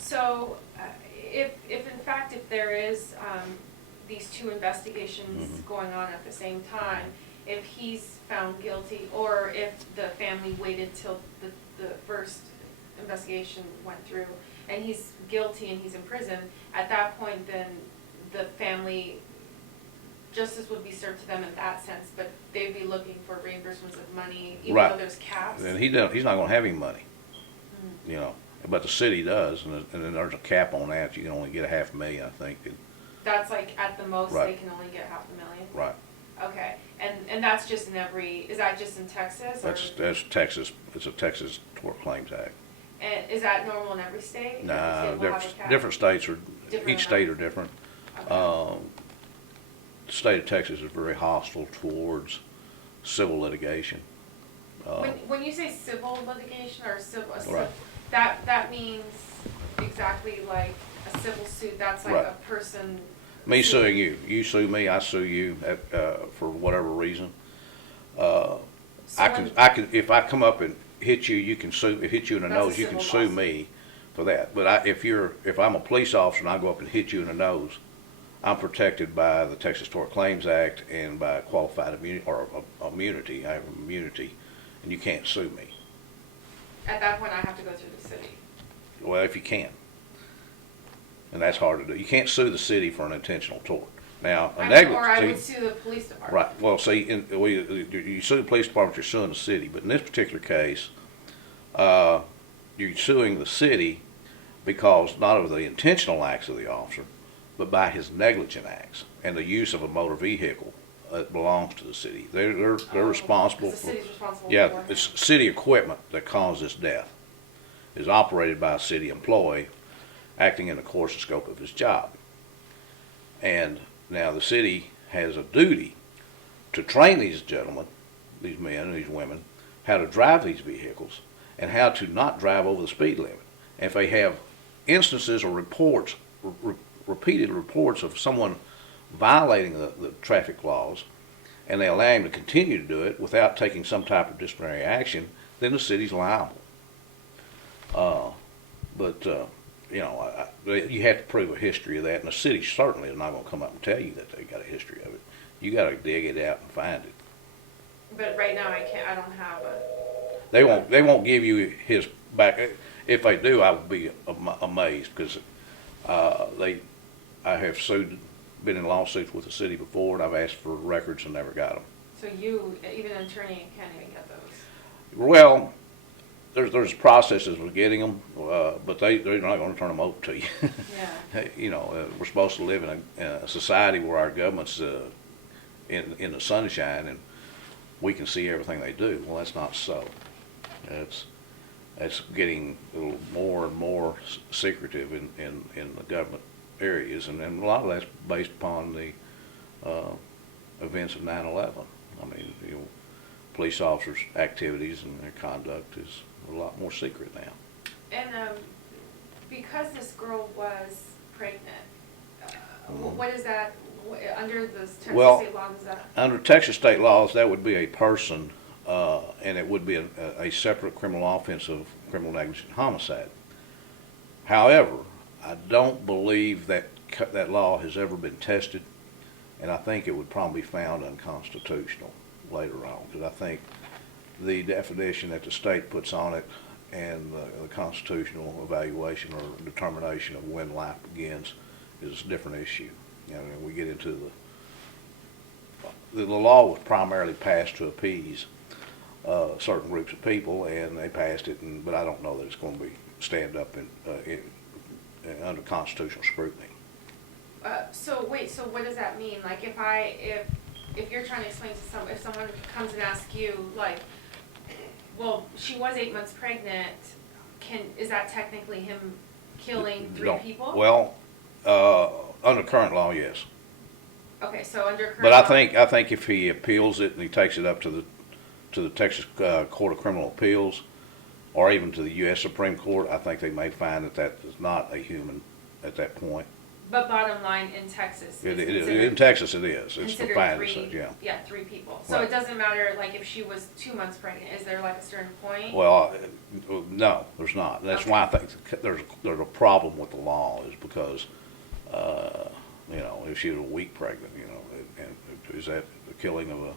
So, if in fact, if there is, these two investigations going on at the same time, if he's found guilty, or if the family waited till the first investigation went through, and he's guilty and he's in prison, at that point, then the family, justice would be served to them in that sense, but they'd be looking for reimbursements of money, even Right. though there's caps. And he's not going to have any money, you know. But the city does, and then there's a cap on that. You can only get $500,000, I think. That's like at the most Right. they can only get $500,000. Right. Okay, and that's just in every. Is that just in Texas? Or? That's Texas. It's a Texas Tort Claims Act. And is that normal in every state? Nah, Every state will have a cap? different states are. Different each state are amounts? different. Okay. The state of Texas is very hostile towards civil litigation. When you say civil litigation or civil, Right. that means exactly like a civil suit. That's like Right. a person. Me suing you. You sue me, I sue you for whatever reason. So I can, if I come up and hit you, you can sue, hit you in the That's a nose, you can civil sue lawsuit. me for that. But if I'm a police officer and I go up and hit you in the nose, I'm protected by the Texas Tort Claims Act and by qualified immunity, or immunity. I have immunity, and you can't sue me. At that point, I have to go through the city. Well, if you can. And that's hard to do. You can't sue the city for an intentional tort. Now, a negligence. Or I would sue the police department. Right. Well, see, you sue the police department, you're suing the city. But in this particular case, you're suing the city because not of the intentional acts of the officer, but by his negligent acts and the use of a motor vehicle that belongs to the city. They're responsible 'Cause the for. city's responsible Yeah, for it. it's city equipment that caused this death. Is operated by a city employee acting in the course and scope of his job. And now the city has a duty to train these gentlemen, these men and these women, how to drive these vehicles and how to not drive over the speed limit. And if they have instances or reports, repeated reports of someone violating the traffic laws, and they allow him to continue to do it without taking some type of disciplinary action, then the city's liable. You have to prove a history of that, and the city certainly is not going to come up and tell you that they got a history of it. You got to dig it out and find it. But right now, I don't have a. They won't give you his back. If they do, I would be amazed because I have been in lawsuits with the city before, and I've asked for records and never got them. So you, even an attorney, can't even get those. Well, there's processes for getting them, but they're not going to turn them over to you. Yeah. We're supposed to live in a society where our government's in the sunshine and we can see everything they do. Well, that's not so. It's getting a little more and more secretive in the government areas, and a lot of that's based upon the events of 9/11. I mean, police officers' activities and their conduct is a lot more secret now. And because this girl was pregnant, what is that under the Texas state law? Is that under Texas state laws, that would be a person, and it would be a separate criminal offense of criminal negligent homicide. However, I don't believe that law has ever been tested, and I think it would probably be found unconstitutional later on, because I think the definition that the state puts on it and the constitutional evaluation or determination of when life begins is a different issue. We get into the law was primarily passed to appease certain groups of people, and they passed it, but I don't know that it's going to be stand up under constitutional scrutiny. So what does that mean? Like if you're trying to explain to if someone comes and asks you, like, well, she was 8 months pregnant, is that technically him killing three people? Well, under current law, yes. Okay, so under current But law. I think if he appeals it and he takes it up to the Texas Court of Criminal Appeals, or even to the U.S. Supreme Court, I think they may find that is not a human at that point. But bottom line, in Texas, In Texas it is. It's considered defined three, as such, yeah. yeah, 3 people. So Right. it doesn't matter, like, if she was 2 months pregnant, is there like a certain point? Well, no, there's not. That's Okay. why I think there's a problem with the law is because, you know, if she was a week pregnant, you know, and is that the killing of a,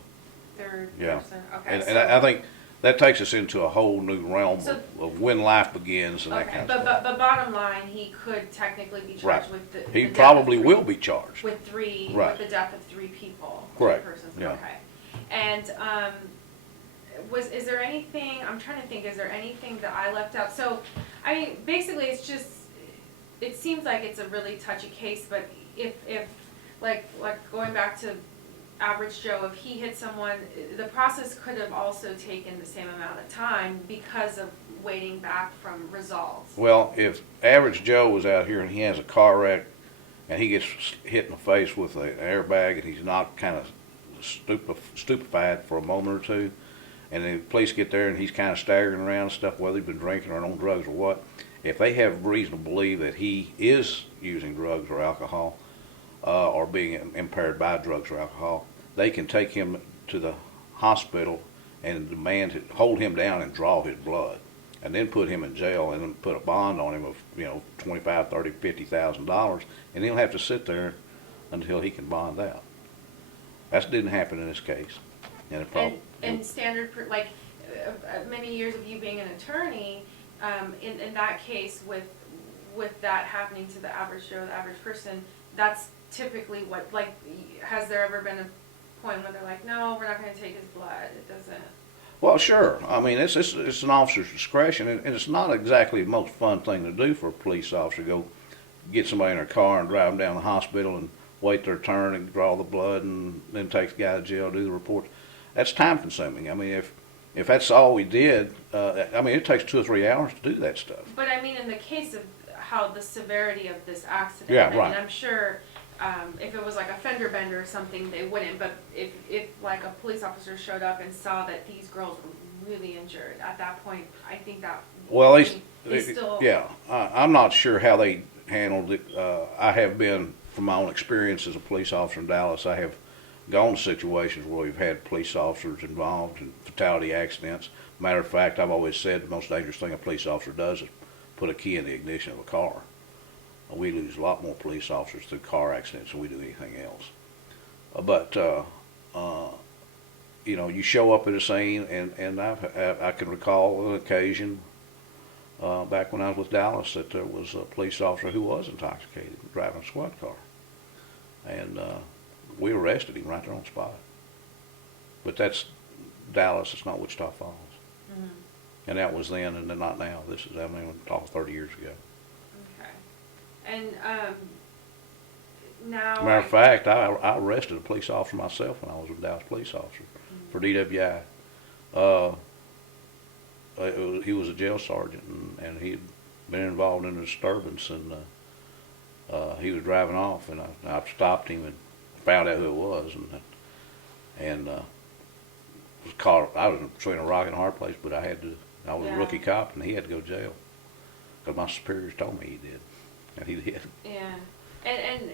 Third yeah. person, okay. And so, I think that takes us into a whole new realm So- of when life begins and that okay, kind of but, stuff. but bottom line, he could technically be charged Right. with the He death probably of will be charged. with three, Right. with the death of 3 people. Correct, 3 persons, yeah. okay. And, is there anything, I'm trying to think, is there anything that I left out? So, I mean, basically, it's just, it seems like it's a really touchy case, but if, like going back to average Joe, if he hit someone, the process could have also taken the same amount of time because of waiting back from results. Well, if average Joe was out here and he has a car wreck and he gets hit in the face with an airbag and he's not kind of stupefied for a moment or two, and the police get there and he's kind of staggering around and stuff, whether he's been drinking or on drugs or what, if they have reason to believe that he is using drugs or alcohol or being impaired by drugs or alcohol, they can take him to the hospital and demand to hold him down and draw his blood, and then put him in jail and then put a bond on him of, you know, $25,000, $30,000, $50,000, and he'll have to sit there until he can bond out. That didn't happen in this case, and it probably. And standard, like, many years of you being an attorney, in that case, with that happening to the average Joe, the average person, that's typically what, like, has there ever been a point when they're like, no, we're not going to take his blood, it doesn't? Well, sure. I mean, it's an officer's discretion, and it's not exactly the most fun thing to do for a police officer to go get somebody in their car and drive them down to the hospital and wait their turn and draw the blood and then take the guy to jail, do the reports. That's time consuming. I mean, if that's all we did, I mean, it takes 2 or 3 hours to do that stuff. But I mean, in the case of how the severity of this accident, Yeah, I right. mean, I'm sure if it was like a fender bender or something, they wouldn't. But if like a police officer showed up and saw that these girls were really injured, at that point, I think that. Well, they still. yeah, I'm not sure how they handled it. I have been, from my own experience as a police officer in Dallas, I have gone to situations where we've had police officers involved in fatality accidents. Matter of fact, I've always said the most dangerous thing a police officer does is put a key in the ignition of a car. We lose a lot more police officers through car accidents than we do anything else. But you know, you show up at a scene, and I can recall an occasion back when I was with Dallas that there was a police officer who was intoxicated driving a squad car, and we arrested him right there on the spot. But that's Dallas; it's not Wichita Falls. Mm-hmm. And that was then, and then not now. This is, I mean, we're talking 30 years ago. Okay. And now. Matter of fact, I arrested a police officer myself when I was a Dallas police officer for DWI. He was a jail sergeant, and he'd been involved in a disturbance, and he was driving off, and I stopped him and found out who it was, and was caught. I was between a rock and a hard place, but I was a rookie cop, and he had to go to jail because my superiors told me he did, and he did. Yeah, and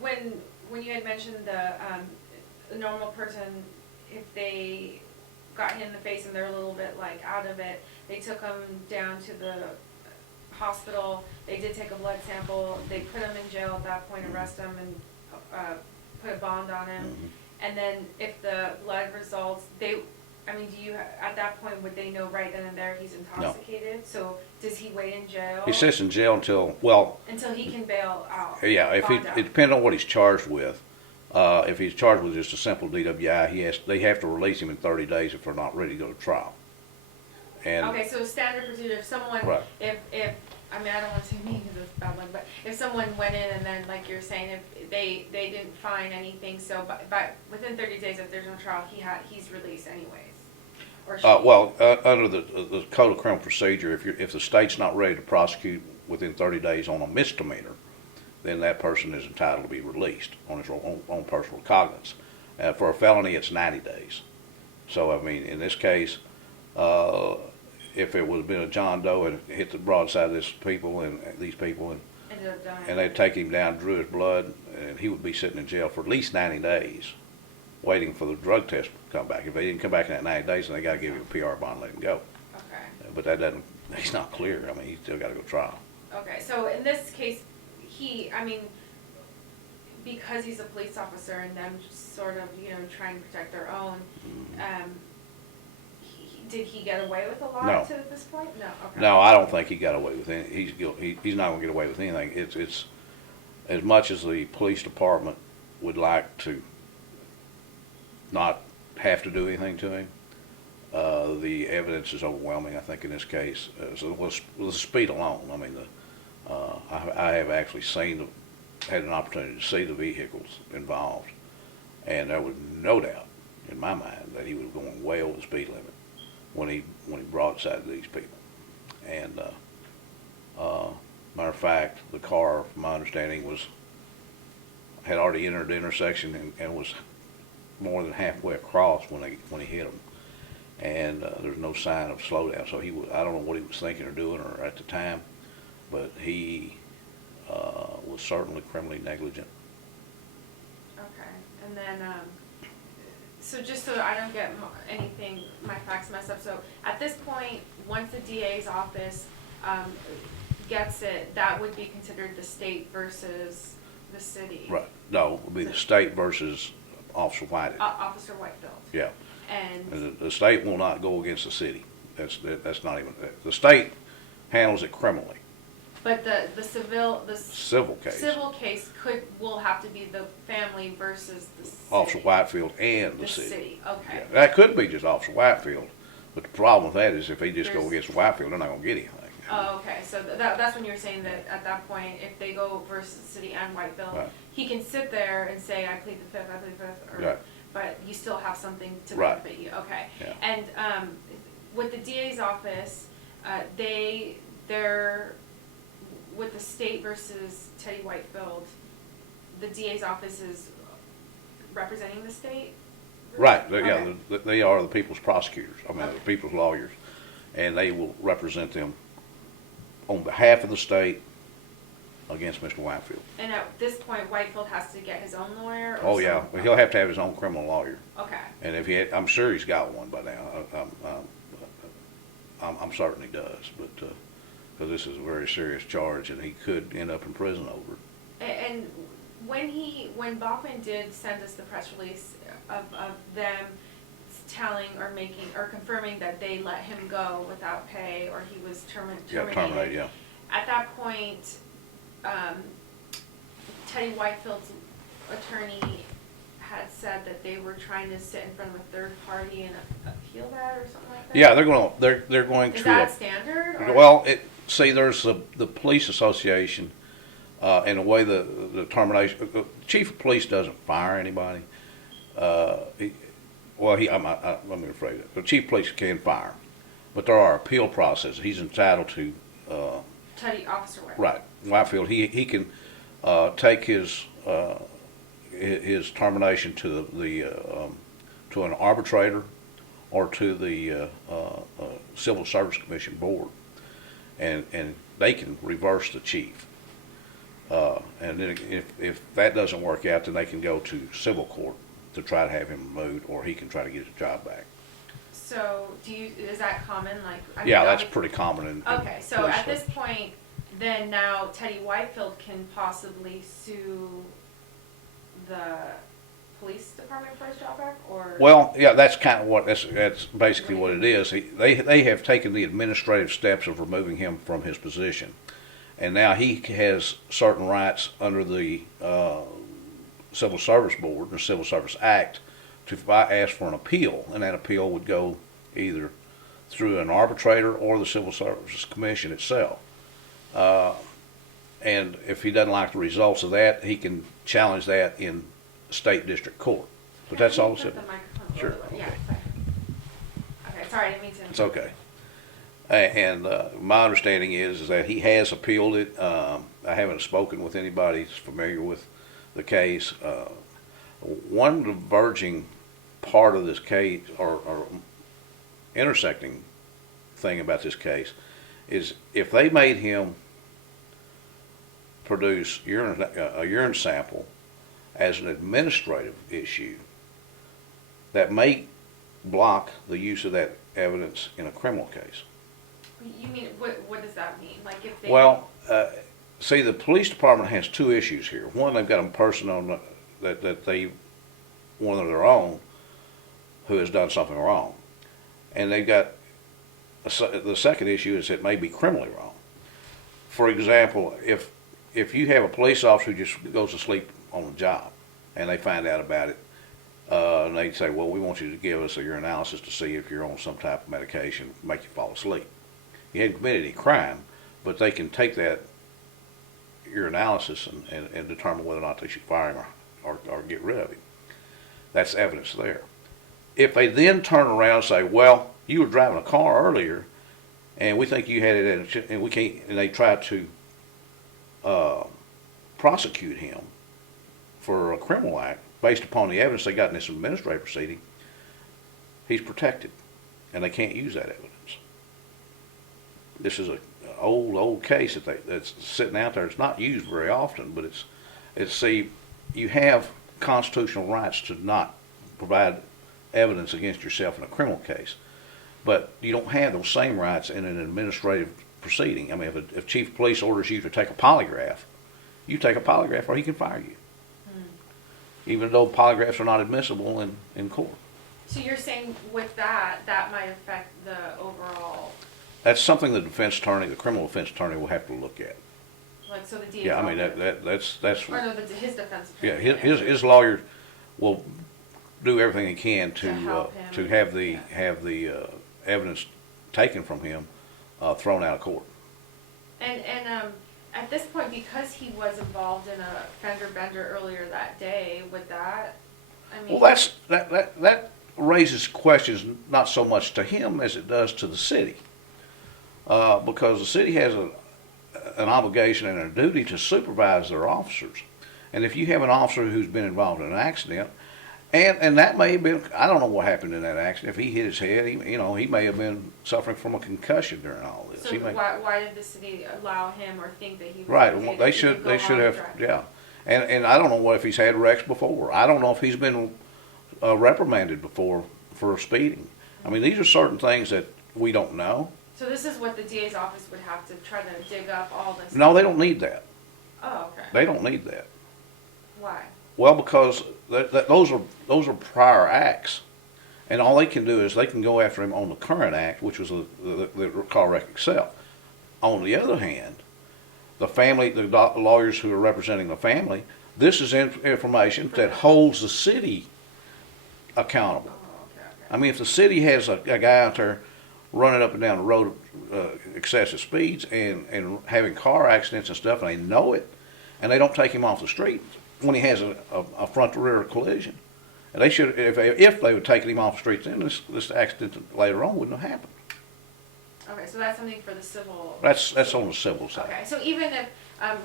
when you had mentioned the normal person, if they got hit in the face and they're a little bit like out of it, they took them down to the hospital. They did take a blood sample. They put him in jail at that point, arrest him, and put a bond on him. Mm-hmm. And then if the blood results, I mean, do you, at that point, would they know right then and there he's intoxicated? No. So does he wait in jail? He sits in jail until he can bail out. Yeah, it depends on what he's charged with. If he's charged with just a simple DWI, they have to release him in 30 days if they're not ready to go to trial. And okay, so standard procedure, if someone, right. if I mean, I don't want to say me because it's a bad one, but if someone went in and then, like you're saying, if they didn't find anything, so but within 30 days, if there's no trial, he's released anyways. Or under the Code of Criminal Procedure, if the state's not ready to prosecute within 30 days on a misdemeanor, then that person is entitled to be released on his own personal recognizance. For a felony, it's 90 days. So, I mean, in this case, if it would have been a John Doe and hit the broadside of these people, and ended up dying. and they'd take him down, drew his blood, and he would be sitting in jail for at least 90 days, waiting for the drug test to come back. If they didn't come back in that 90 days, then they got to give him a PR bond and let him go. Okay. But that doesn't, he's not clear. I mean, he's still got to go to trial. Okay, so in this case, because he's a police officer and them sort of, trying to protect their own, did he get away with a lot No. to this point? No, okay. No, I don't think he got away with anything. He's guilty. He's not going to get away with anything. It's as much as the police department would like to not have to do anything to him. The evidence is overwhelming, I think, in this case. So with the speed alone, I mean, I have actually had an opportunity to see the vehicles involved, and there was no doubt in my mind that he was going way over the speed limit when he broadsided these people. And matter of fact, the car, from my understanding, had already entered the intersection and was more than halfway across when he hit them. And there's no sign of slowdown. So I don't know what he was thinking or doing or at the time, but he was certainly criminally negligent. Okay, and then, so just so I don't get my facts messed up, so at this point, once the DA's office gets it, that would be considered the state versus the city? Right. No, it would be the state versus Officer Whitefield. Officer Whitefield. Yeah. And the state will not go against the city. That's not even, the state handles it criminally. but the civil Civil case. will have to be the family versus the city. Officer Whitefield and the The city, okay. Yeah, that could be just Officer Whitefield, but the problem with that is if he just go There's- against Whitefield, they're not going to get anything. Oh, okay, so that's when you were saying that at that point, if they go versus the city and Whitefield, Right. he can sit there and say, I plead the fifth, or, Right. but you still have something to Right. benefit you, okay. Yeah. And with the DA's office, they're, with the state versus Teddie Whitefield, the DA's office is representing the state? Right, Okay. they are the people's prosecutors, the people's lawyers, and they will represent them on behalf of the state against Mr. Whitefield. And at this point, Whitefield has to get his own lawyer? Or Oh, yeah, well, he'll have to have his own criminal lawyer, Okay, and I'm sure he's got one by now. I'm certain he does, but, because this is a very serious charge, and he could end up in prison over it. and when Bachman did send us the press release of them telling or confirming that they let him go without pay, or he was terminated. Yeah, terminated, yeah. At that point, Teddie Whitefield's attorney had said that they were trying to sit in front of a third party and appeal that or something like that? Yeah, they're going to. Is that standard? Or? Well, there's the police association, and the way the termination, the chief of police doesn't fire anybody. Let me rephrase it. The chief of police can fire, but there are appeal processes. He's entitled to. Officer Whitefield. Right, Whitefield. He can take his termination to to an arbitrator or to the Civil Service Commission board, and they can reverse the chief. And then if that doesn't work out, then they can go to civil court to try to have him removed, or he can try to get his job back. So, is that common? Yeah, that's pretty common in Okay, so police at this service. point, then now Teddie Whitefield can possibly sue the police department for his job back, or? Well, yeah, that's kind of that's basically what it is. They have taken the administrative steps of removing him from his position, and now he has certain rights under the Civil Service Board, the Civil Service Act, to ask for an appeal, and that appeal would go either through an arbitrator or the Civil Service Commission itself. And if he doesn't like the results of that, he can challenge that in state district court. But that's all it's. Put the microphone Sure. over the- Yeah, sorry. Okay, sorry, I didn't mean to. It's okay. And my understanding is that he has appealed it. I haven't spoken with anybody who's familiar with the case. One diverging part of this case, or intersecting thing about this case, is if they made him produce a urine sample as an administrative issue that may block the use of that evidence in a criminal case. You mean, what does that mean? Like if they... Well, see, the police department has two issues here. One, they've got a person on that they, one of their own, who has done something wrong. And they've got, the second issue is it may be criminally wrong. For example, if you have a police officer who just goes to sleep on the job and they find out about it, and they say, well, we want you to give us your analysis to see if you're on some type of medication to make you fall asleep. You hadn't committed any crime, but they can take that, your analysis, and determine whether or not they should fire him or get rid of him. That's evidence there. If they then turn around and say, well, you were driving a car earlier, and we think you had it, and we can't, and they try to prosecute him for a criminal act based upon the evidence they got in this administrative proceeding, he's protected, and they can't use that evidence. This is an old case that's sitting out there. It's not used very often, but see, you have constitutional rights to not provide evidence against yourself in a criminal case, but you don't have those same rights in an administrative proceeding. I mean, if chief of police orders you to take a polygraph, you take a polygraph or he can fire you, even though polygraphs are not admissible in court. So you're saying with that might affect the overall... That's something the defense attorney, the criminal defense attorney, will have to look at. Like, so the DA's... Yeah, I mean, that's... Or no, his defense attorney. Yeah, his lawyer will do everything he can To help him. to have the evidence taken from him thrown out of court. And at this point, because he was involved in a fender bender earlier that day, would that, I mean... Well, that raises questions not so much to him as it does to the city, because the city has an obligation and a duty to supervise their officers. And if you have an officer who's been involved in an accident, and that may have been, I don't know what happened in that accident. If he hit his head, he may have been suffering from a concussion during all this. So why did the city allow him or think that he was right? okay Well, to they should have, drive? yeah. And I don't know what if he's had wrecks before. I don't know if he's been reprimanded before for speeding. I mean, these are certain things that we don't know. So this is what the DA's office would have to try to dig up all this? No, they don't need that. Oh, okay. They don't need that. Why? Well, because those are prior acts, and all they can do is they can go after him on the current act, which was the car wreck itself. On the other hand, the family, the lawyers who are representing the family, this is information that holds the city accountable. Oh, okay. I mean, if the city has a guy out there running up and down the road excessive speeds and having car accidents and stuff, and they know it, and they don't take him off the street when he has a front to rear collision, and they should, if they would taken him off the street, then this accident later on wouldn't have happened. Okay, so that's something for the civil. That's on the civil side. Okay, so even if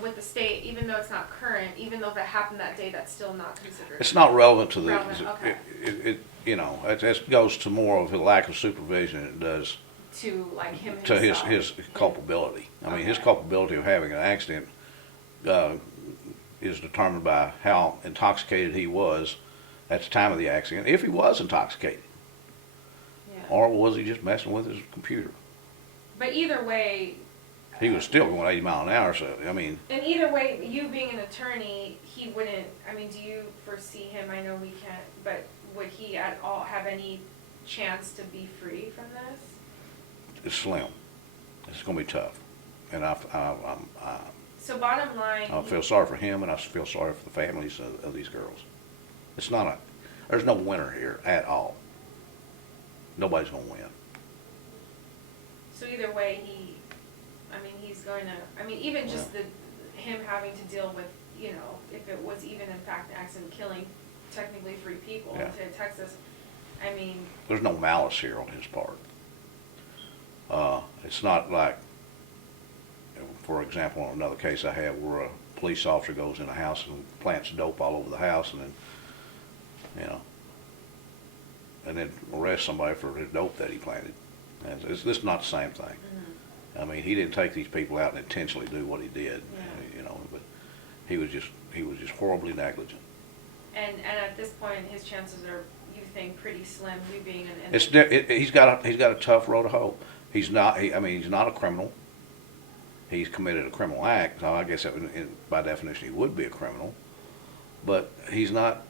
with the state, even though it's not current, even though if it happened that day, that's still not considered. It's not relevant to the. Okay. It goes to more of a lack of supervision than it does To like him to himself. his culpability. I mean, his Okay. culpability of having an accident is determined by how intoxicated he was at the time of the accident, if he was intoxicated, Yeah. or was he just messing with his computer. But either way. He was still going 80 miles an hour, so, I mean. And either way, you being an attorney, he wouldn't, I mean, do you foresee him, I know we can't, but would he at all have any chance to be free from this? It's slim. It's going to be tough. And I So bottom line. feel sorry for him, and I feel sorry for the families of these girls. It's not there's no winner here at all. Nobody's going to win. So either way, he's going to, even just him having to deal with, if it was even in fact an accident killing technically 3 people Yeah. in Texas, There's no malice here on his part. It's not like, for example, on another case I have where a police officer goes in a house and plants dope all over the house and then arrests somebody for the dope that he planted. And this is not the same thing. Mm-hmm. I mean, he didn't take these people out and intentionally do what he did, Yeah. but he was just horribly negligent. And at this point, his chances are, you think, pretty slim, you being an He's got a tough road to hoe. He's not. He's not a criminal. He's committed a criminal act. So I guess that by definition he would be a criminal. But he's not.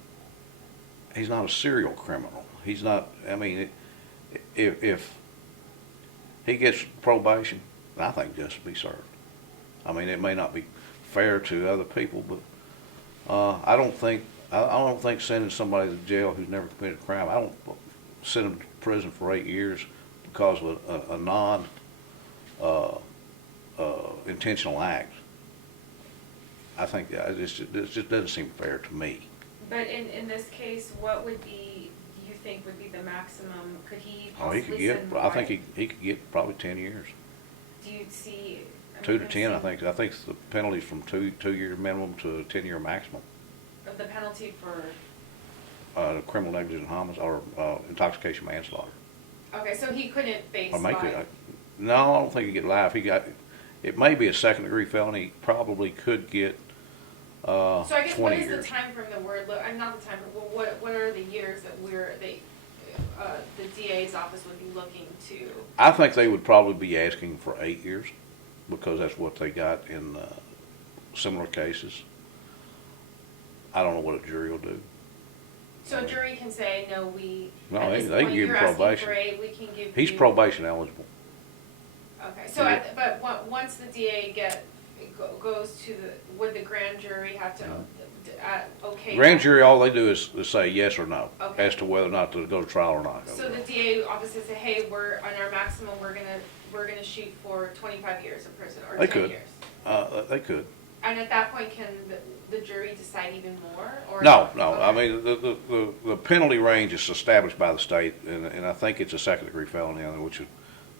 He's not a serial criminal. He's not. If he gets probation, I think justice will be served. It may not be fair to other people, but I don't think sending somebody to jail who's never committed a crime. I don't send them to prison for 8 years because of a non intentional act. I think it just doesn't seem fair to me. But in this case, what would be, do you think would be the maximum? Could he Oh, he possibly could get. send I think he could get probably 10 years. Do you see? 2 to 10, I think. I think the penalty's from 2-year minimum to a 10-year maximum. Of the penalty for? Criminal negligent homicide or intoxication manslaughter. Okay, so he couldn't face Or make life. it. No, I don't think he get life. It may be a second-degree felony. He probably could get. So I guess 20 what is years. the time from the word? I'm not the time. But what are the years that the DA's office would be looking to? I think they would probably be asking for 8 years because that's what they got in similar cases. I don't know what a jury will do. So a jury can say, no, we. No, at they this can point, give him you're asking probation. for 8, we can give He's you. probation eligible. Okay, so Yeah. but once the DA goes to would the grand jury have to okay? Grand that? jury, all they do is say yes or no Okay. as to whether or not to go to trial or not. So the DA obviously say, hey, we're on our maximum. We're gonna shoot for 25 years in prison or They 10 could. years. They could. And at that point, can the jury decide even more? Or No. Okay. The penalty range is established by the state, and I think it's a second-degree felony, which would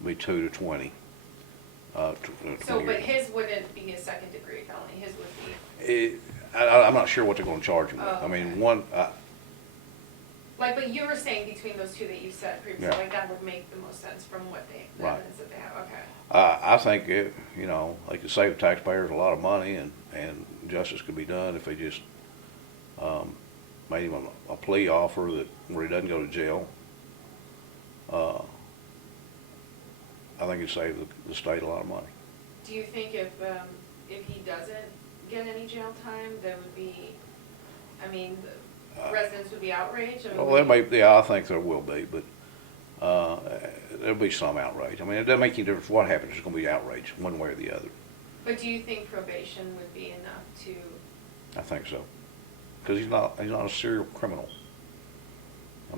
be 2 to 20. 20 So, but years. his wouldn't be a second degree felony. His would be. I'm not sure what they're going to charge him with. Oh, okay. One. But you were saying between those two that you said previously, Yeah. like that would make the most sense from what the Right. evidence that they have. Okay. I think they could save taxpayers a lot of money, and justice could be done if they just made him a plea offer where he doesn't go to jail. I think it'd save the state a lot of money. Do you think if he doesn't get any jail time, there would be, the residents would be outraged? I think there will be, but there'll be some outrage. It doesn't make any difference what happens. There's going to be outrage one way or the other. But do you think probation would be enough to? I think so, because he's not a serial criminal.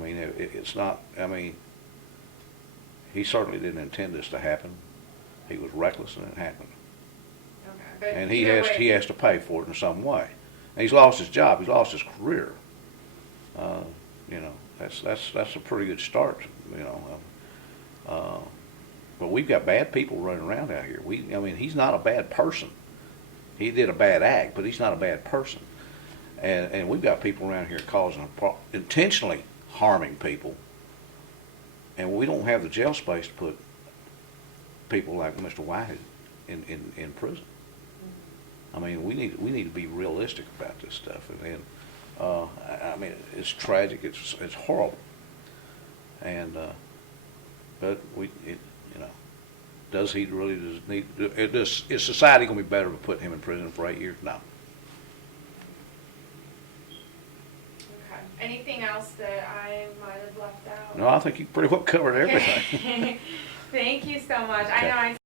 It's not. He certainly didn't intend this to happen. He was reckless, and it happened. Okay. But And he either has way- to pay for it in some way. And he's lost his job. He's lost his career. That's a pretty good start. But we've got bad people running around out here. He's not a bad person. He did a bad act, but he's not a bad person. And we've got people around here intentionally harming people. And we don't have the jail space to put people like Mr. Whitefield in prison. We need to be realistic about this stuff. It's tragic. It's horrible. And but does he really need? Is society going to be better to put him in prison for 8 years? No. Okay. Anything else that I might have left out? No, I think you pretty well covered everything. Okay. Thank you so much. I Okay. know I